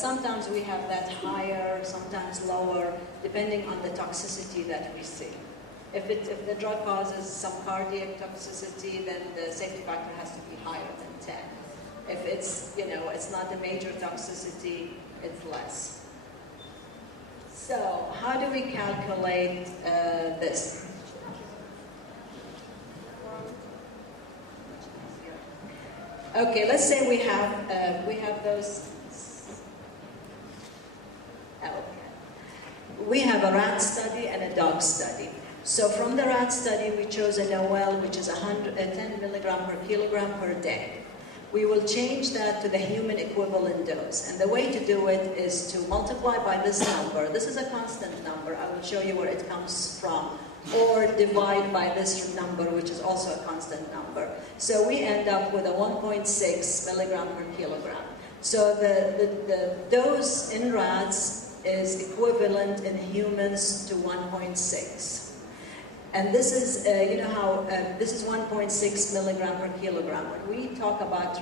sometimes we have that higher, sometimes lower, depending on the toxicity that we see. If the drug causes some cardiac toxicity, then the safety factor has to be higher than 10. If it's, it's not a major toxicity, it's less. So, how do we calculate this? Okay, let's say we have those. We have a rat study and a dog study. So from the rat study, we chose a NOEL, which is 10 milligram per kilogram per day. We will change that to the human equivalent dose. And the way to do it is to multiply by this number. This is a constant number. I will show you where it comes from. Or divide by this number, which is also a constant number. So we end up with a 1.6 milligram per kilogram. So the dose in rats is equivalent in humans to 1.6. And this is, this is 1.6 milligram per kilogram. When we talk about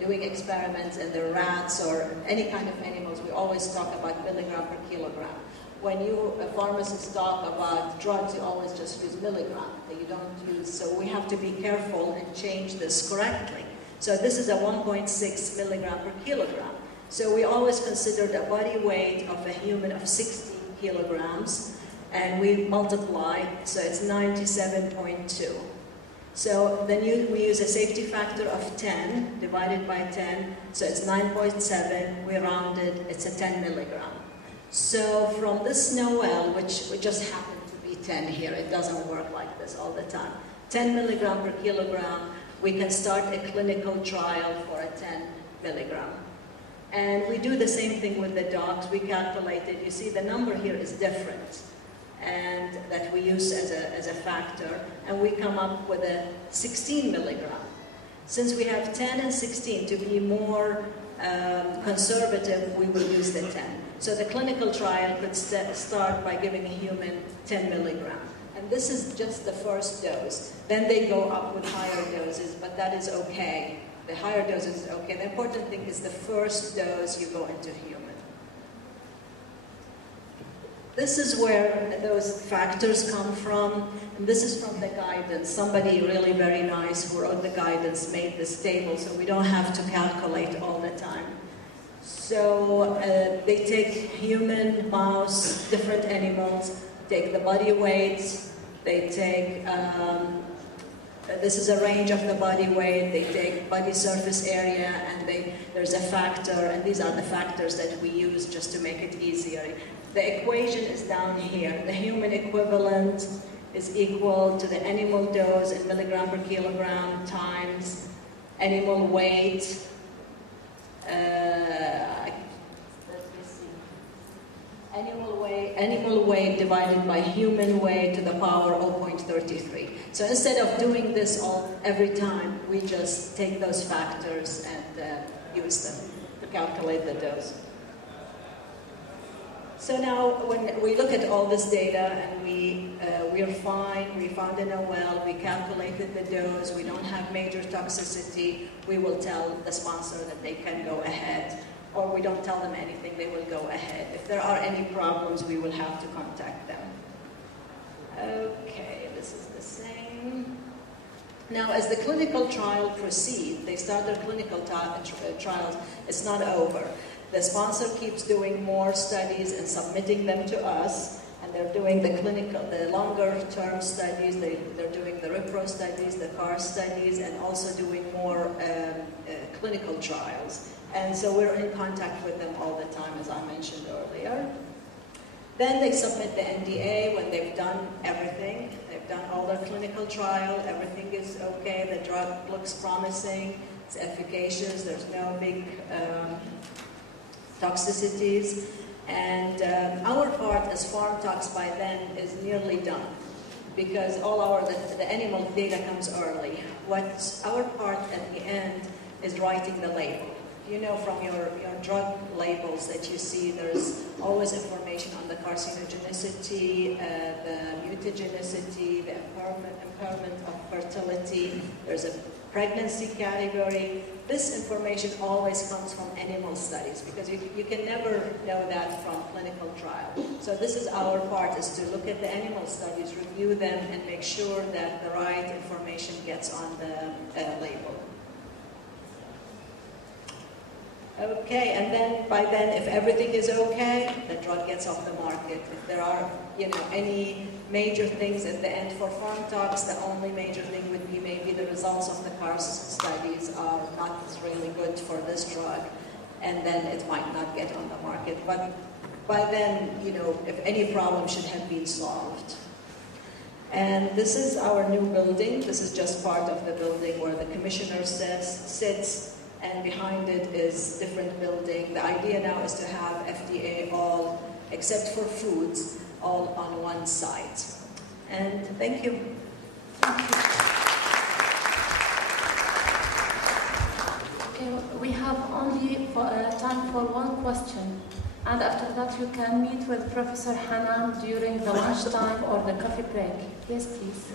doing experiments in the rats or any kind of animals, we always talk about milligram per kilogram. When pharmacists talk about drugs, you always just use milligram. You don't use, so we have to be careful and change this correctly. So this is a 1.6 milligram per kilogram. So we always considered a body weight of a human of 60 kilograms, and we multiply, so it's 97.2. So then we use a safety factor of 10 divided by 10, so it's 9.7, we rounded, it's a 10 milligram. So from this NOEL, which just happened to be 10 here, it doesn't work like this all the time, 10 milligram per kilogram, we can start a clinical trial for a 10 milligram. And we do the same thing with the dogs. We calculated, you see the number here is different, and that we use as a factor, and we come up with a 16 milligram. Since we have 10 and 16, to be more conservative, we will use the 10. So the clinical trial could start by giving a human 10 milligram. And this is just the first dose. Then they go up with higher doses, but that is okay. The higher dose is okay. The important thing is the first dose you go into human. This is where those factors come from, and this is from the guidance. Somebody really very nice who wrote the guidance made this table, so we don't have to calculate all the time. So they take human, mouse, different animals, take the body weight, they take this is a range of the body weight, they take body surface area, and there's a factor, and these are the factors that we use just to make it easier. The equation is down here. The human equivalent is equal to the animal dose in milligram per kilogram times animal weight. Animal weight divided by human weight to the power 0.33. So instead of doing this every time, we just take those factors and use them to calculate the dose. So now when we look at all this data and we're fine, we found a NOEL, we calculated the dose, we don't have major toxicity, we will tell the sponsor that they can go ahead. Or we don't tell them anything, they will go ahead. If there are any problems, we will have to contact them. Okay, this is the same. Now, as the clinical trial proceeds, they start their clinical trials, it's not over. The sponsor keeps doing more studies and submitting them to us, and they're doing the longer-term studies, they're doing the RIPRO studies, the CAR studies, and also doing more clinical trials. And so we're in contact with them all the time, as I mentioned earlier. Then they submit the NDA when they've done everything. They've done all their clinical trial, everything is okay, the drug looks promising, it's efficacious, there's no big toxicities. And our part as PharmTox by then is nearly done, because all the animal data comes early. Our part at the end is writing the label. You know from your drug labels that you see, there's always information on the carcinogenicity, the mutagenicity, the impairment of fertility. There's a pregnancy category. This information always comes from animal studies because you can never know that from clinical trial. So this is our part, is to look at the animal studies, review them, and make sure that the right information gets on the label. Okay, and then by then, if everything is okay, the drug gets off the market. If there are, any major things at the end for farm tox, the only major thing would be maybe the results of the CARS studies are not really good for this drug, and then it might not get on the market. But by then, if any problem should have been solved. And this is our new building. This is just part of the building where the commissioner sits. And behind it is different building. The idea now is to have FDA all, except for foods, all on one site. And thank you. Thank you. Okay, we have only time for one question. And after that, you can meet with Professor Hanan during the lunchtime or the coffee break. Yes, please.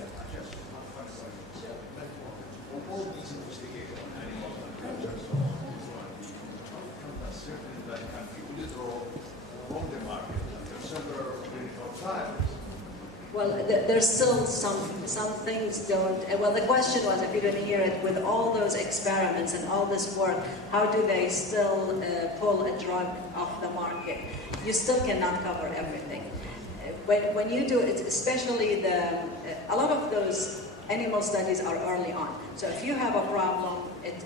Well, there's still some things don't. Well, the question was, if you didn't hear it, with all those experiments and all this work, how do they still pull a drug off the market? You still cannot cover everything. When you do it, especially a lot of those animal studies are early on. So if you have a problem,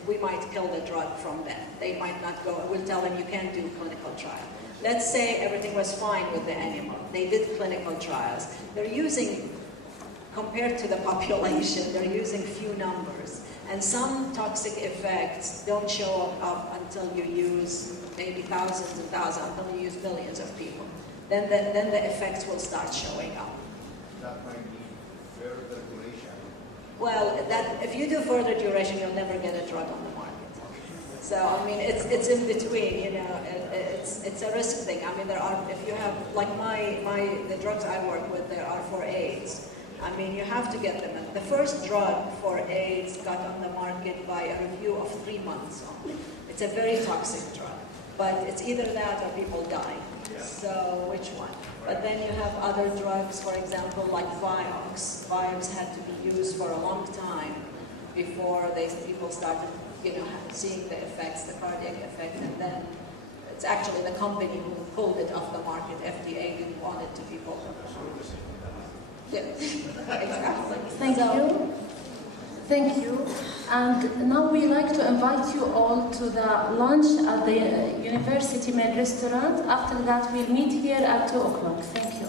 we might kill the drug from them. They might not go. We'll tell them you can't do clinical trial. Let's say everything was fine with the animal. They did clinical trials. They're using, compared to the population, they're using few numbers. And some toxic effects don't show up until you use maybe thousands and thousands, until you use millions of people. Then the effects will start showing up. That might be further duration. Well, if you do further duration, you'll never get a drug on the market. So, I mean, it's in between, it's a risk thing. I mean, there are, if you have, like the drugs I work with, there are for AIDS. I mean, you have to get them. The first drug for AIDS got on the market by a review of 3 months only. It's a very toxic drug, but it's either that or people die. So, which one? But then you have other drugs, for example, like Vioxx. Vioxx had to be used for a long time before people started seeing the effects, the cardiac effect, and then it's actually the company who pulled it off the market. FDA didn't want it to be pulled off the market. Yeah, exactly. Thank you. Thank you. And now we like to invite you all to the lunch at the University Main Restaurant. After that, we'll meet here at 2 o'clock. Thank you.